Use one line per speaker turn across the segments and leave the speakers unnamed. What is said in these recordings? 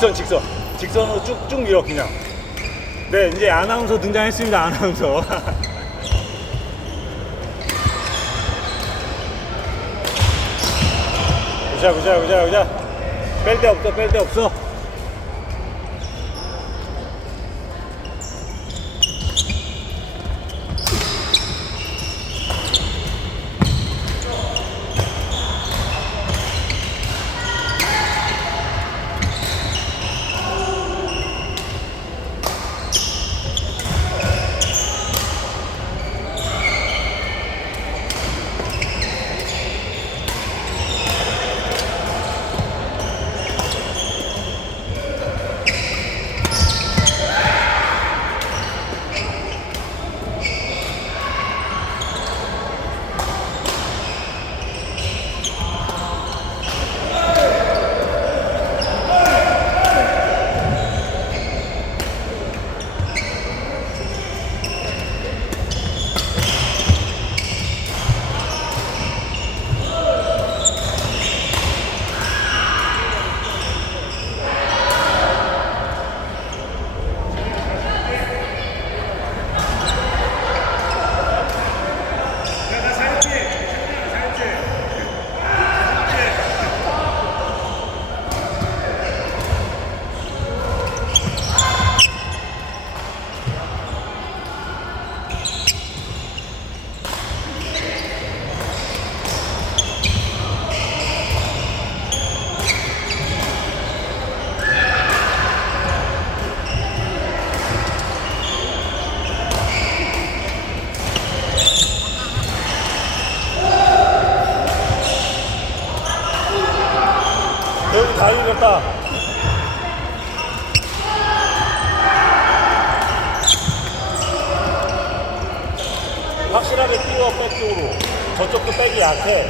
직선 직선. 직선으로 쭉쭉 밀어 그냥. 네 이제 아나운서 등장했습니다 아나운서. 보자 보자 보자 보자. 뺄 데 없어 뺄 데 없어 저쪽도 백이 약해.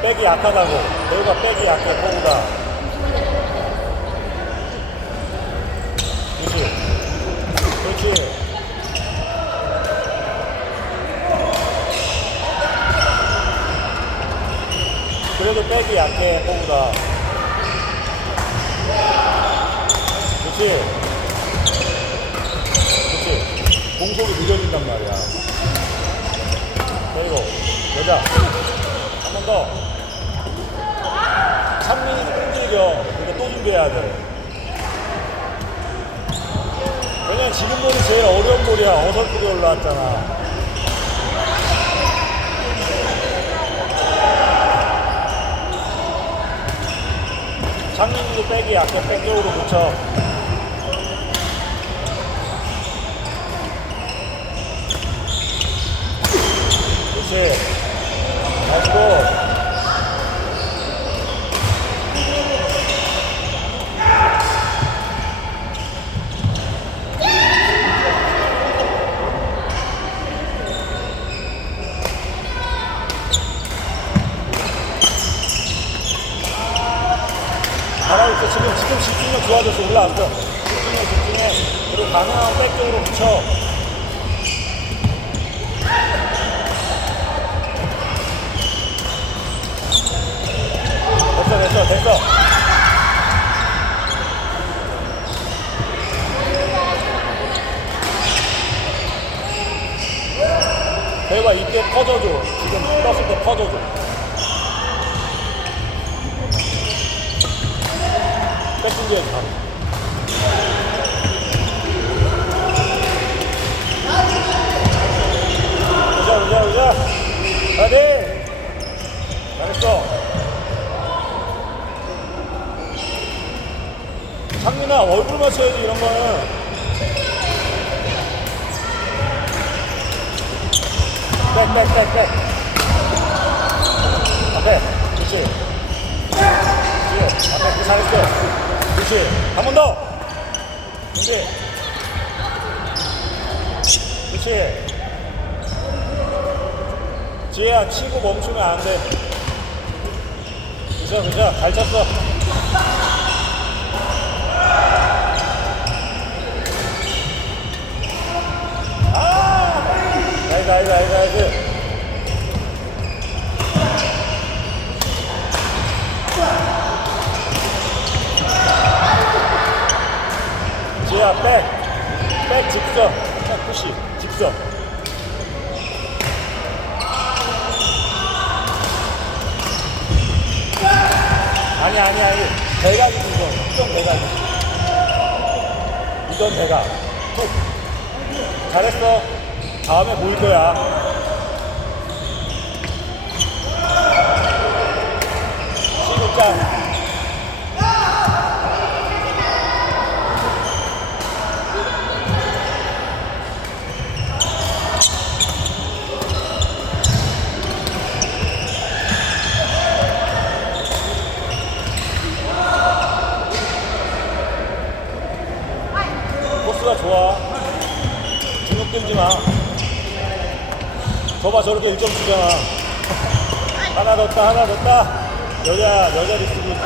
백이 약하다고. 여기가 백이 약해 포구다 그렇지. 그렇지. 그래도 백이 약해 포구다 그렇지. 그렇지. 공속이 느려진단 말이야. 그리고 여자. 한 번 더. 찬민이도 끈질겨 그러니까 또 준비해야 돼. 왜냐면 지금 볼이 제일 어려운 볼이야. 어설프게 올라왔잖아. 창민이도 백이 약해 백쪽으로 붙여 그렇지 맞고 잘하고 있어 지금 지금 집중력 좋아졌어 올라왔어 집중력 집중해. 그리고 가능한 백쪽으로 붙여. 됐어 됐어 됐어. 대박 이때 퍼져줘. 지금 떴을 때 퍼져줘. 백준비해서 바로 보자 보자 보자 파이팅! 잘했어. 상민아 얼굴 맞춰야지 이런 거는. 백백백백. 앞에 그렇지. 그렇지. 앞에 그 잘했어. 그렇지. 한 번 더. 그렇지. 그렇지 지혜야 치고 멈추면 안 돼. 그죠 그죠 잘 쳤어. 아 나이스 나이스 나이스 나이스 직선. 그냥 푸시. 직선. 아니, 아니, 아니. 대각이지, 이건. 이건 대각이지. 이건 대각. 톡. 잘했어. 다음에 보일 거야. 시국장. 코스가 좋아. 주눅 들지 마. 저렇게 1점 주잖아. 하나 넣었다, 하나 넣었다. 여자, 여자 리스크 느려.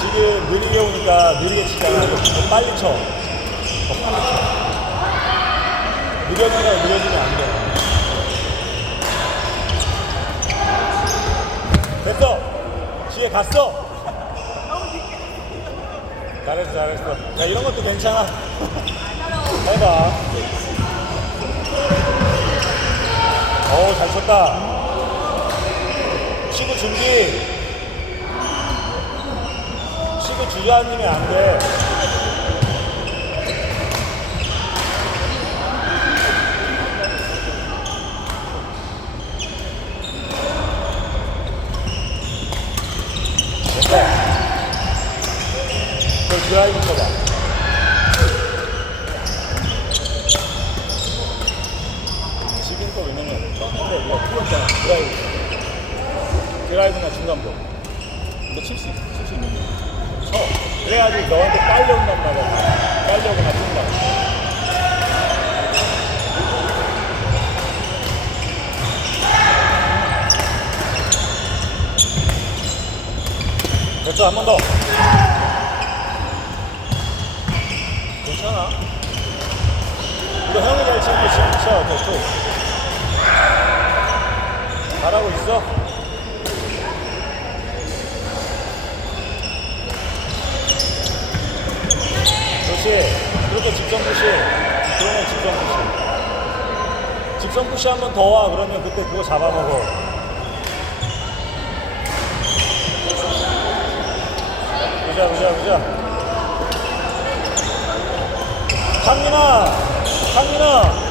지금 느리게 오니까 느리게 치잖아. 더 빨리 쳐. 더 빨리 쳐. 느려지면 느려지면 안 돼. 됐어. 뒤에 갔어. 잘했어, 잘했어. 야, 이런 것도 괜찮아. 해봐. 어우, 잘 쳤다. 치고 준비. 치고 주저앉으면 안 돼. 됐다. 그 드라이브 쳐봐. 거 왜냐면 떴는데 우리가 풀었잖아. 드라이브. 드라이브나 중간보. 이거 칠수 있어. 칠수 있는 거. 쳐. 그래야지 너한테 깔려온단 말이야. 깔려오거나 뜬다. 됐어, 한 번 더. 괜찮아. 이거 형이 잘 치는데 지금 쳐, 저쪽. 잘하고 있어. 그렇지. 그렇게 직선 푸시. 그러면 직선 푸시. 직선 푸시 한 번 더 와. 그러면 그때 그거 잡아먹어. 보자, 보자, 보자. 상민아, 상민아.